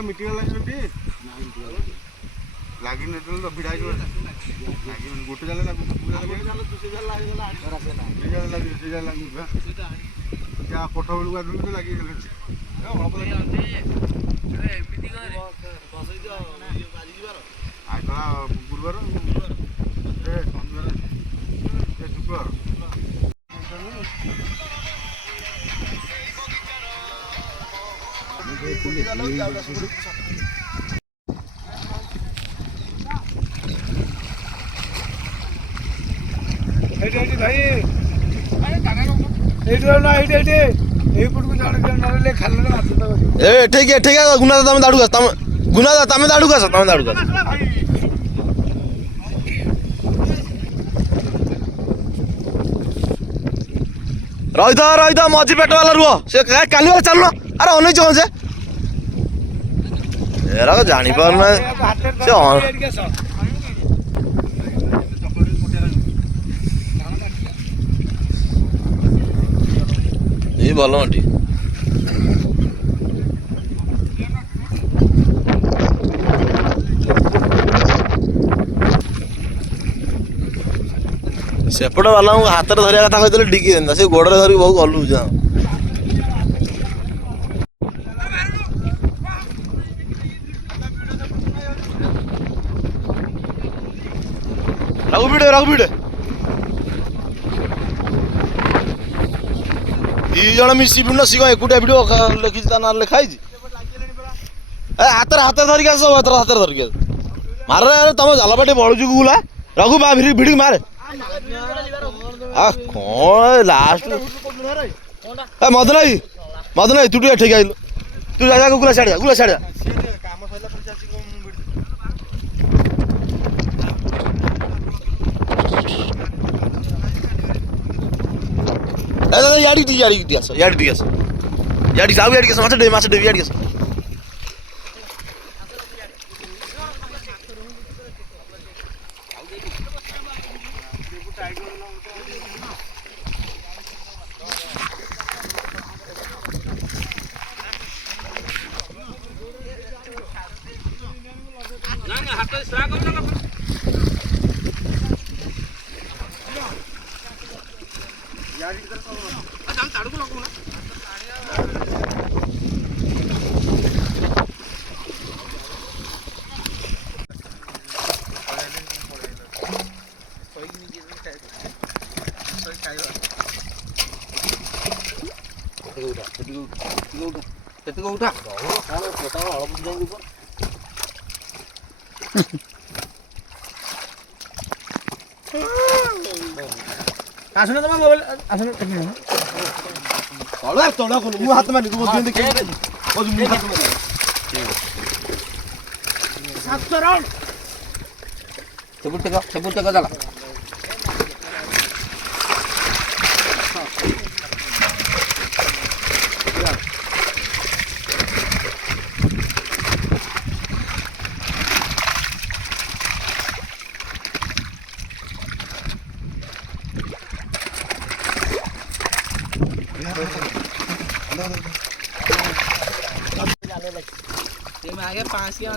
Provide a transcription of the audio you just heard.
meeting ଲାଗିନି ଲାଗିନି ତ ଭିଡ଼ା ଗୋଟେ ଜାଲ ଯାହା ପଠ ବେଳକୁ ଆଦୁନି ତ ଲାଗିଗଲା ଆଗଲା ଗୁରୁବାର ଶନିବାର ଶୁକ୍ରବାର गुना तमें दाड़ू गुना तमें दाड़ू आस तमें दाड़ू रही मझी पेट वाला रुह से काली वाला चलना अरे अन कौन से एरा जानी पारना ये भल माटी सेपट वाला हाथ में धरिया कथा कहते डिगी देता से गोड़े धरिक बहुत गलु रघुबीड़ दी जन मिसी पिड़ सी एकुटिया भिड लिखी ना लिखाई हाथ धरिक आस हाथ धरिक मार तुम जाल पाटे बड़ू गुला रघु बा भिड़ मारे कौन लास्ट मदन भाई तू ठीक आइलु तू जा गुला छाड़िया याड़ी आस माछ डेबी याड़ी आस आसना तुम मोबाइल आसना तला तला खोल मु हाथ मार को दिन देखे ओ मु हाथ मार 700 राउंड सेबुट का जाला आगे 5 या